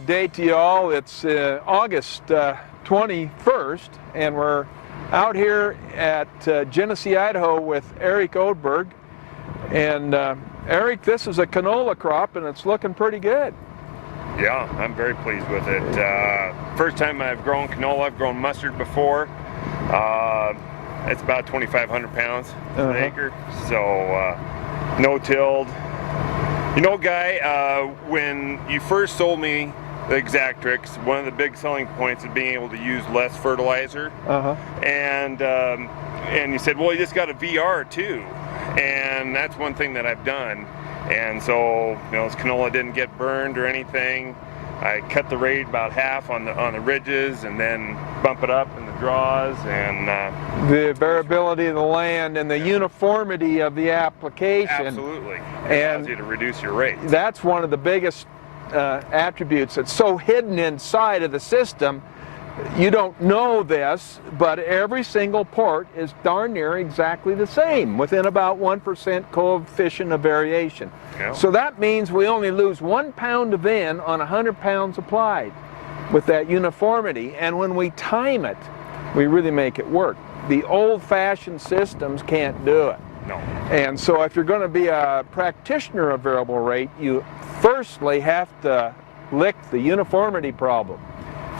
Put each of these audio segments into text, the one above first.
day to you all. It's August 21st, and we're out here at Genesee, Idaho with Eric Odberg. And Eric, this is a canola crop, and it's looking pretty good. Yeah, I'm very pleased with it. First time I've grown canola. I've grown mustard before. It's about 2,500 pounds an acre, so no-tilled. You know, Guy, when you first sold me the Exactrix, one of the big selling points is being able to use less fertilizer. And you said, well, you just got a VR too, and that's one thing that I've done. And so, you know, this canola didn't get burned or anything. I cut the rate about half on the ridges, and then bump it up in the draws, and the variability of the land and the uniformity of the application. Absolutely, it allows you to reduce your rate. That's one of the biggest attributes that's so hidden inside of the system. You don't know this, but every single port is darn near exactly the same, within about 1% coefficient of variation. Yeah. So that means we only lose 1 pound of N on 100 pounds applied with that uniformity. And when we time it, we really make it work. The old-fashioned systems can't do it. No. And so if you're going to be a practitioner of variable rate, you firstly have to lick the uniformity problem.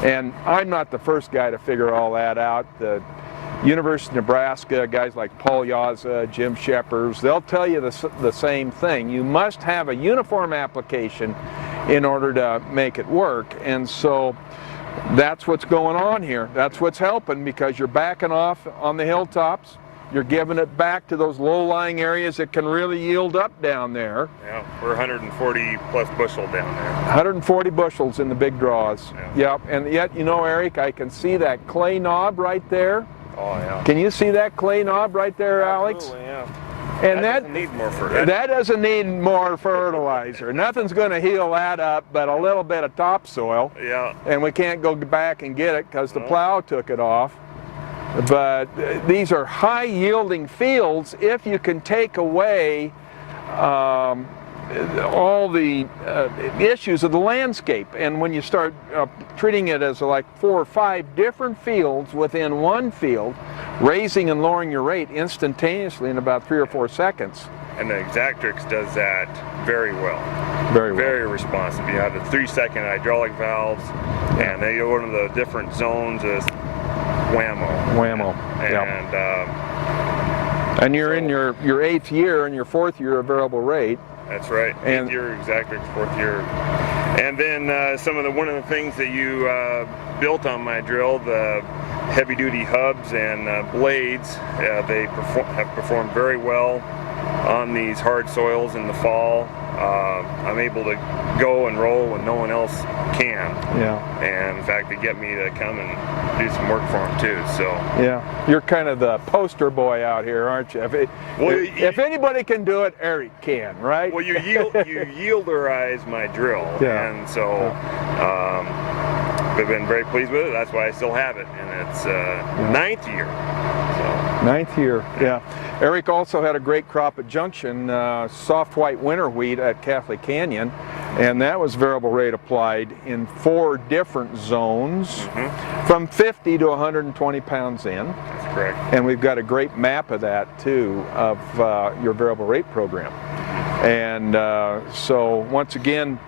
And I'm not the first guy to figure all that out. The University of Nebraska, guys like Paul Yaza, Jim Sheppers, they'll tell you the same thing. You must have a uniform application in order to make it work. And so that's what's going on here. That's what's helping, because you're backing off on the hilltops. You're giving it back to those low-lying areas that can really yield up down there. Yeah, we're 140 plus bushel down there. 140 bushels in the big draws. Yeah. Yep, and yet, you know, Eric, I can see that clay knob right there. Oh, yeah. Can you see that clay knob right there, Alex? Absolutely, yeah. And that doesn't need more fertilizer. That doesn't need more fertilizer. Nothing's going to heal that up but a little bit of topsoil. Yeah. And we can't go back and get it because the plow took it off. But these are high-yielding fields if you can take away all the issues of the landscape. And when you start treating it as like 4 or 5 different fields within one field, raising and lowering your rate instantaneously in about 3 or 4 seconds. And the Exactrix does that very well. Very well. Very responsive. You have the 3-second hydraulic valves, and they go into the different zones as whammo. And you're in your 8th year and your 4th year of variable rate. That's right. 8th year Exactrix, 4th year. And then one of the things that you built on my drill, the heavy-duty hubs and blades, they have performed very well on these hard soils in the fall. I'm able to go and roll when no one else can. Yeah. And in fact, they get me to come and do some work for them too. So. Yeah. You're kind of the poster boy out here, aren't you? If anybody can do it, Eric can, right? Well, you yielderize my drill, and so I've been very pleased with it. That's why I still have it, and it's 9th year. So. 9th year, yeah. Eric also had a great crop at Junction, soft white winter wheat at Catholic Canyon, and that was variable rate applied in 4 different zones, from 50 to 120 pounds in. That's correct. And we've got a great map of that too, of your variable rate program. And so once again,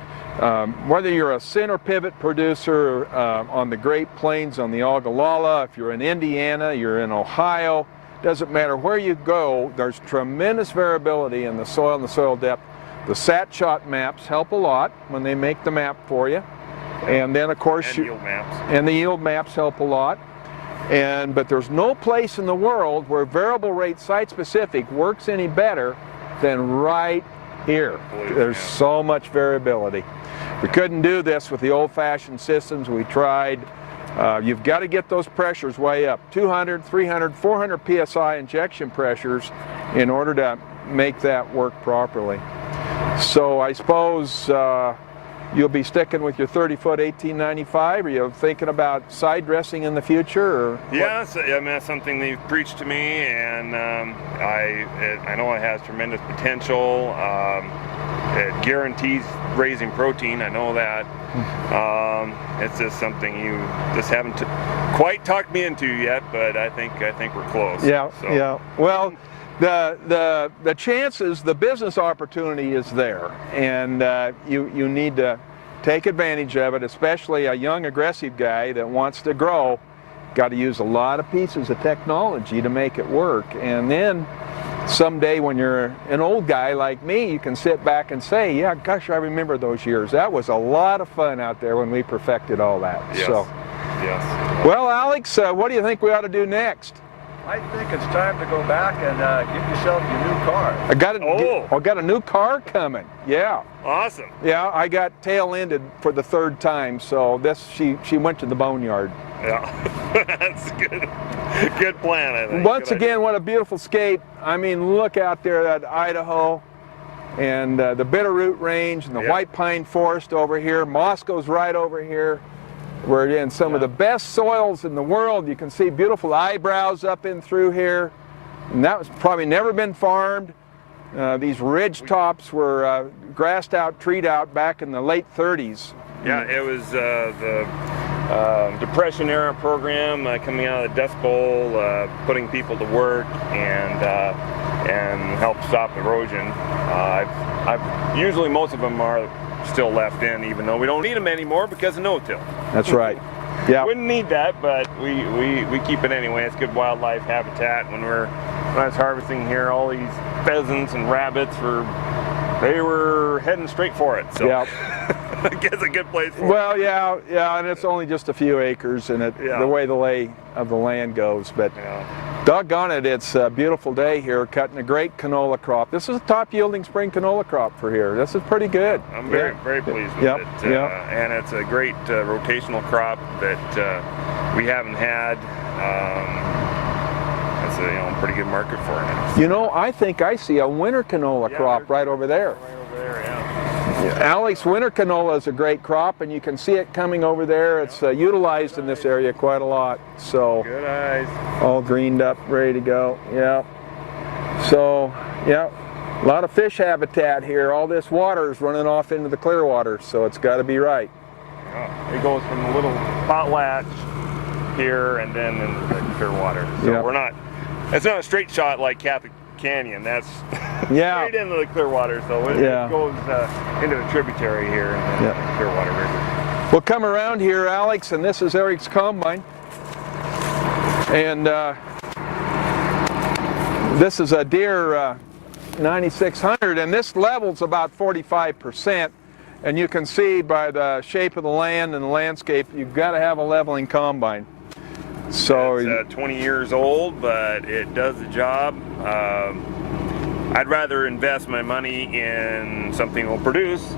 whether you're a center pivot producer on the Great Plains, on the Ogallala, if you're in Indiana, you're in Ohio, doesn't matter where you go, there's tremendous variability in the soil and the soil depth. The SatShot maps help a lot when they make the map for you. And then of course, and yield maps. And the yield maps help a lot. But there's no place in the world where variable rate site-specific works any better than right here. There's so much variability. We couldn't do this with the old-fashioned systems. We tried. You've got to get those pressures way up, 200, 300, 400 psi injection pressures in order to make that work properly. So I suppose you'll be sticking with your 30-foot 1895. Are you thinking about side dressing in the future? Or yeah, I mean, that's something they've preached to me, and I know it has tremendous potential. it guarantees raising protein. I know that. It's just something you just haven't quite talked me into yet, but I think we're close. Yeah, so. yeah. Well, the chances, the business opportunity is there, and you need to take advantage of it, especially a young, aggressive guy that wants to grow. Got to use a lot of pieces of technology to make it work, and then someday when you're an old guy like me, you can sit back and say, yeah, gosh, I remember those years. That was a lot of fun out there when we perfected all that. Yes. So, yes. Well, Alex, what do you think we ought to do next? I think it's time to go back and get yourself your new car. I got a new car coming. Yeah. Awesome. Yeah, I got tail-ended for the third time, so she went to the boneyard. Yeah, that's good. Good plan, I think. Once again, what a beautiful scape. I mean, look out there at Idaho and the Bitterroot Range and the White Pine Forest over here. Moscow's right over here. We're in some of the best soils in the world. You can see beautiful eyebrows up in through here. And that was probably never been farmed. These ridge tops were grassed out, treed out back in the late 30s. Yeah, it was the Depression era program coming out of the Dust Bowl, putting people to work and help stop erosion. Usually most of them are still left in, even though we don't need them anymore because of no-till. That's right. Yeah. Wouldn't need that, but we keep it anyway. It's good wildlife habitat. When I was harvesting here, all these pheasants and rabbits they were heading straight for it. So I guess a good place for it. Well, yeah, and it's only just a few acres, and the way the lay of the land goes. But doggone it, it's a beautiful day here, cutting a great canola crop. This is a top yielding spring canola crop for here. This is pretty good. I'm very pleased with it. And it's a great rotational crop that we haven't had. It's a pretty good market for it. You know, I think I see a winter canola crop right over there. Right over there, Alex, winter canola is a great crop, and you can see it coming over there. It's utilized in this area quite a lot. So good eyes. All greened up, ready to go. Yeah. So, a lot of fish habitat here. All this water is running off into the clear water, so it's got to be right. Yeah. It goes from the little potlatch here and then into the clear water. So it's not a straight shot like Catholic Canyon. That's straight into the clear water. So it goes into the tributary here and then the Clearwater River. We'll come around here, Alex, and this is Eric's combine. And this is a Deere 9600, and this level's about 45%. And you can see by the shape of the land and the landscape, you've got to have a leveling combine. So it's 20 years old, but it does the job. I'd rather invest my money in something that will produce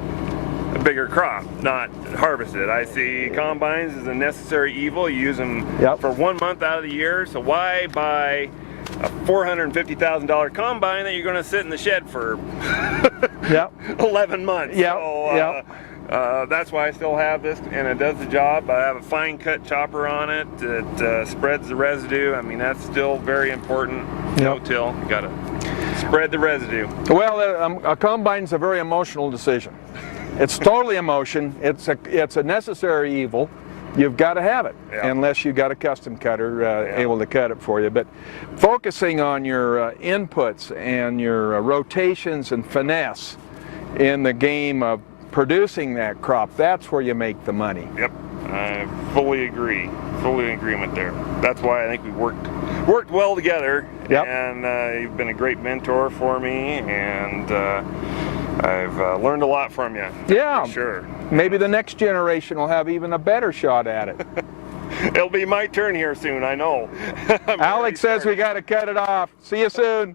a bigger crop, not harvest it. I see combines as a necessary evil. You use them for 1 month out of the year, so why buy a $450,000 combine that you're going to sit in the shed for 11 months? That's why I still have this, and it does the job. I have a fine cut chopper on it. It spreads the residue. I mean, that's still very important. No-till, you got to spread the residue. Well, a combine's a very emotional decision. It's totally emotion. It's a necessary evil. You've got to have it, unless you've got a custom cutter able to cut it for you. But focusing on your inputs and your rotations and finesse in the game of producing that crop, that's where you make the money. Yep, I fully agree. Fully in agreement there. That's why I think we worked well together. And you've been a great mentor for me, and I've learned a lot from you. Yeah, for sure. Maybe the next generation will have even a better shot at it. It'll be my turn here soon, I know. Alex says we got to cut it off. See you soon.